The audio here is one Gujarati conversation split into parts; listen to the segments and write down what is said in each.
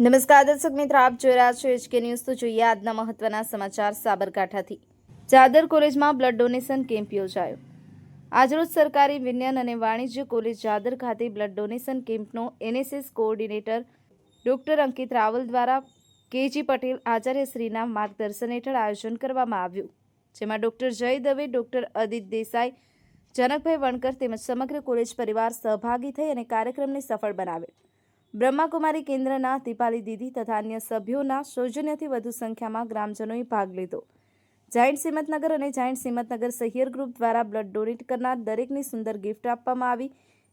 નમસ્કાર દર્શક મિત્રો, આપ જોઈ રહ્યા છો HK ન્યૂઝ। તો જોઈએ આજના મહત્વના સમાચાર સાબરકાંઠાથી। ચાદર કોલેજમાં બ્લડ ડોનેશન કેમ્પ યોજાયો। આજરોજ સરકારી વિજ્ઞાન અને વાણિજ્ય કોલેજ ચાદર ખાતે બ્લડ ડોનેશન કેમ્પનો NSS coordinator doctor Ankit Raval દ્વારા KG પટેલ આચાર્યશ્રીના માર્ગદર્શન હેઠળ આયોજન કરવામાં આવ્યું, જેમાં ડોક્ટર જય દવે, ડોક્ટર અદિત દેસાઈ, જનકભાઈ વણકર તેમજ સમગ્ર કોલેજ પરિવાર સહભાગી થઈ અને કાર્યક્રમને સફળ બનાવેલ। બ્રહ્માકુમારી કેન્દ્રના દીપાલી દીદી તથા અન્ય સભ્યોના સૌજન્યથી વધુ સંખ્યામાં ગ્રામજનોએ ભાગ લીધો। જાયન્ટ હિંમતનગર અને જાયન્ટ હિંમતનગર સહિયર ગ્રુપ દ્વારા બ્લડ ડોનેટ કરનાર દરેકને સુંદર ગિફ્ટ આપવામાં આવી,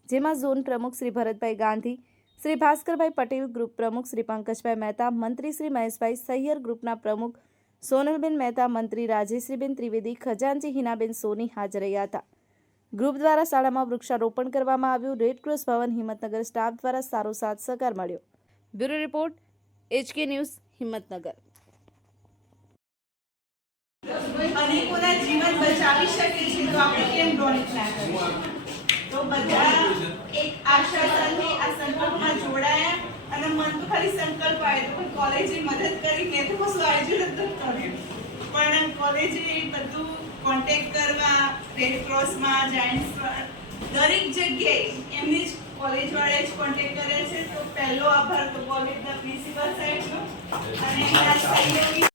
જેમાં ઝોન પ્રમુખ શ્રી ભરતભાઈ ગાંધી, શ્રી ભાસ્કરભાઈ પટેલ, ગ્રુપ પ્રમુખ શ્રી પંકજભાઈ મહેતા, મંત્રી શ્રી મહેશભાઈ, સહિયર ગ્રુપના પ્રમુખ સોનલબેન મહેતા, મંત્રી રાજેશ્રીબેન ત્રિવેદી, ખજાનચી હિનાબેન સોની હાજર રહ્યા હતા। ગ્રુપ દ્વારા શાળામાં વૃક્ષારોપણ કરવામાં આવ્યું। રેડક્રોસ ભવન હિંમતનગર સ્ટાફ દ્વારા સારો સાથ સહકાર મળ્યો। Bureau report, HK news, Himmatnagar. અનેકોના જીવન બચાવી શકે છે તો આપણે કેમ ડોનેટ ના કરીએ? તો બધા એક આશા સાથે આ સંકલ્પમાં જોડાયા અને મન તો ખાલી સંકલ્પ આવ્યો, પણ કોલેજે મદદ કરી કે તો કશું આયોજન જ કર્યું, પણ કોલેજે બધું કોન્ટેક્ટ કરવા, રેડ ક્રોસમાં, જાયન્ટ્સમાં, દરેક જગ્યાએ એમની જ કોલેજ વાળાએ જ કોન્ટેક્ટ કરે છે। તો પહેલો આભાર તો કોલેજના પ્રિન્સિપલ સાહેબનો અને એમના સહયોગી